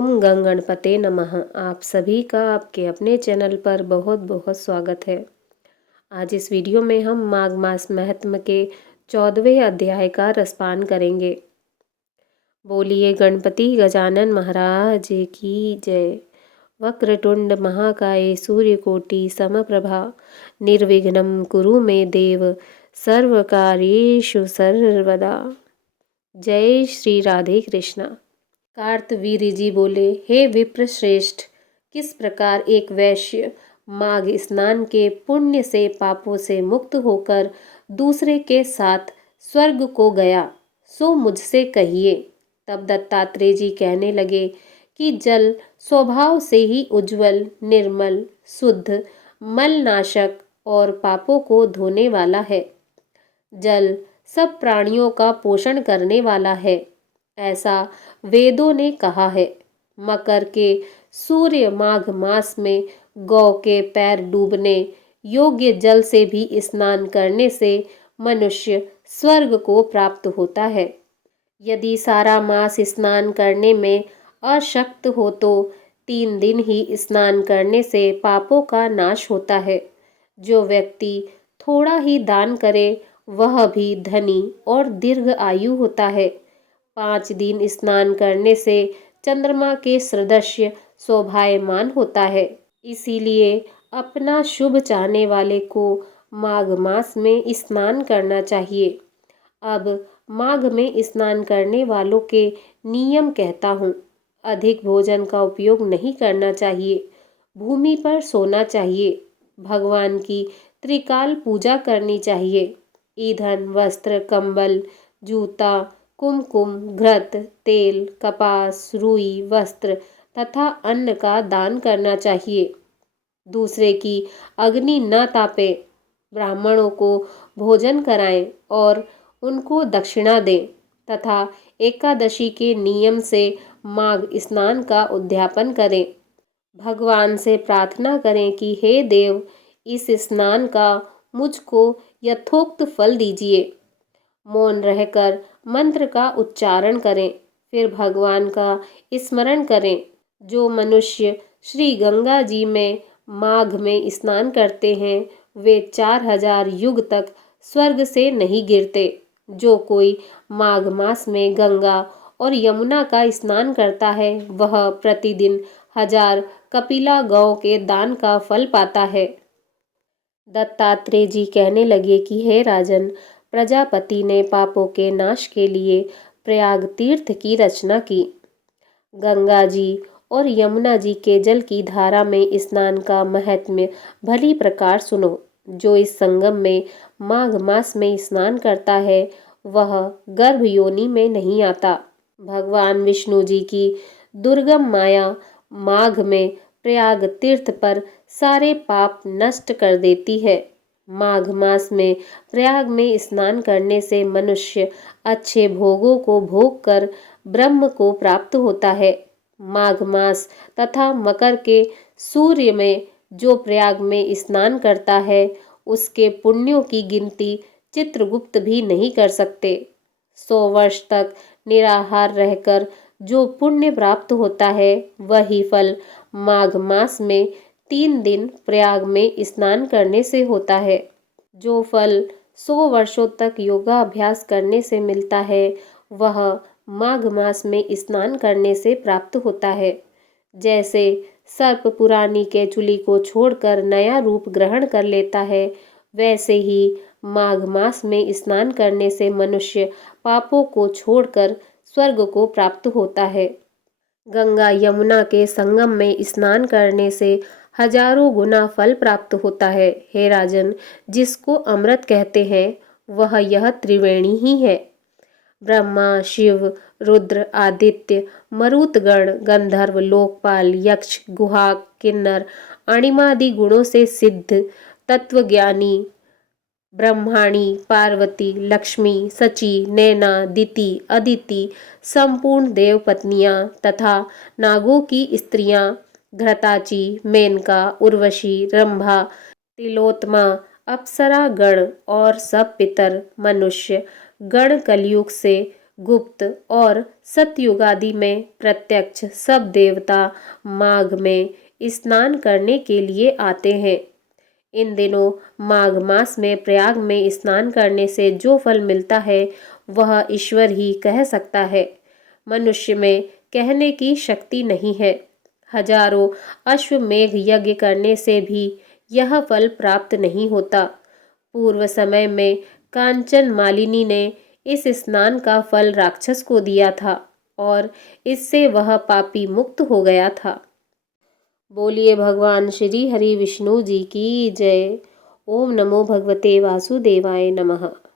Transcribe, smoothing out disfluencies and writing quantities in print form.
ओम गंग गणपते नमः। आप सभी का आपके अपने चैनल पर बहुत बहुत स्वागत है। आज इस वीडियो में हम माघ मास महात्म्य के 14वें अध्याय का रसपान करेंगे। बोलिए गणपति गजानन महाराज की जय। वक्रतुंड महाकाय सूर्यकोटि समप्रभा निर्विघ्नं कुरु मे देव सर्वकार्येषु सर्वदा। जय श्री राधे कृष्णा। कार्तवीर जी बोले, हे विप्र श्रेष्ठ, किस प्रकार एक वैश्य माघ स्नान के पुण्य से पापों से मुक्त होकर दूसरे के साथ स्वर्ग को गया, सो मुझसे कहिए। तब दत्तात्रेय जी कहने लगे कि जल स्वभाव से ही उज्जवल, निर्मल, शुद्ध, मलनाशक और पापों को धोने वाला है। जल सब प्राणियों का पोषण करने वाला है, ऐसा वेदों ने कहा है। मकर के सूर्य माघ मास में गौ के पैर डूबने योग्य जल से भी स्नान करने से मनुष्य स्वर्ग को प्राप्त होता है। यदि सारा मास स्नान करने में अशक्त हो तो 3 दिन ही स्नान करने से पापों का नाश होता है। जो व्यक्ति थोड़ा ही दान करे वह भी धनी और दीर्घ आयु होता है। 5 दिन स्नान करने से चंद्रमा के सदृश्य शोभायमान होता है। इसीलिए अपना शुभ चाहने वाले को माघ मास में स्नान करना चाहिए। अब माघ में स्नान करने वालों के नियम कहता हूँ। अधिक भोजन का उपयोग नहीं करना चाहिए। भूमि पर सोना चाहिए। भगवान की त्रिकाल पूजा करनी चाहिए। ईंधन, वस्त्र, कंबल, जूता, कुमकुम, घृत, तेल, कपास, रुई, वस्त्र तथा अन्न का दान करना चाहिए। दूसरे की अग्नि न तापे। ब्राह्मणों को भोजन कराएं और उनको दक्षिणा दें तथा एकादशी के नियम से माघ स्नान का उद्यापन करें। भगवान से प्रार्थना करें कि हे देव, इस स्नान का मुझको यथोक्त फल दीजिए। मौन रहकर मंत्र का उच्चारण करें, फिर भगवान का स्मरण करें। जो मनुष्य श्री गंगा जी में माघ में स्नान करते हैं वे 4000 युग तक स्वर्ग से नहीं गिरते। जो कोई माघ मास में गंगा और यमुना का स्नान करता है वह प्रतिदिन 1000 कपिला गौ के दान का फल पाता है। दत्तात्रेय जी कहने लगे कि हे राजन, प्रजापति ने पापों के नाश के लिए प्रयाग तीर्थ की रचना की। गंगा जी और यमुना जी के जल की धारा में स्नान का महात्म्य भली प्रकार सुनो। जो इस संगम में माघ मास में स्नान करता है वह गर्भ योनि में नहीं आता। भगवान विष्णु जी की दुर्गम माया माघ में प्रयाग तीर्थ पर सारे पाप नष्ट कर देती है। माघ मास में प्रयाग में स्नान करने से मनुष्य अच्छे भोगों को भोग कर ब्रह्म को प्राप्त होता है। माघ मास तथा मकर के सूर्य में जो प्रयाग में स्नान करता है उसके पुण्यों की गिनती चित्रगुप्त भी नहीं कर सकते। 100 वर्ष तक निराहार रहकर जो पुण्य प्राप्त होता है वही फल माघ मास में 3 दिन प्रयाग में स्नान करने से होता है। जो फल 100 वर्षों तक योगाभ्यास करने से मिलता है वह माघ मास में स्नान करने से प्राप्त होता है। जैसे सर्प पुरानी केचुली को छोड़कर नया रूप ग्रहण कर लेता है, वैसे ही माघ मास में स्नान करने से मनुष्य पापों को छोड़कर स्वर्ग को प्राप्त होता है। गंगा यमुना के संगम में स्नान करने से हजारों गुना फल प्राप्त होता है। हे राजन, जिसको अमृत कहते हैं वह यह त्रिवेणी ही है। ब्रह्मा, शिव, रुद्र, आदित्य, मरुतगण, गंधर्व, लोकपाल, यक्ष, गुहाक, किन्नर, अणिमादि गुणों से सिद्ध तत्वज्ञानी ब्रह्माणी, पार्वती, लक्ष्मी, सची, नैना, दिति, अदिति, संपूर्ण देव पत्नियां तथा नागों की स्त्रियां, घृताची, मेनका, उर्वशी, रंभा, तिलोत्तमा, अप्सरा गण और सब पितर मनुष्य गण कलयुग से गुप्त और सतयुगादि में प्रत्यक्ष सब देवता माघ में स्नान करने के लिए आते हैं। इन दिनों माघ मास में प्रयाग में स्नान करने से जो फल मिलता है वह ईश्वर ही कह सकता है। मनुष्य में कहने की शक्ति नहीं है। हजारों अश्वमेध यज्ञ करने से भी यह फल प्राप्त नहीं होता। पूर्व समय में कांचन मालिनी ने इस स्नान का फल राक्षस को दिया था और इससे वह पापी मुक्त हो गया था। बोलिए भगवान श्री हरि विष्णु जी की जय। ओम नमो भगवते वासुदेवाय नमः।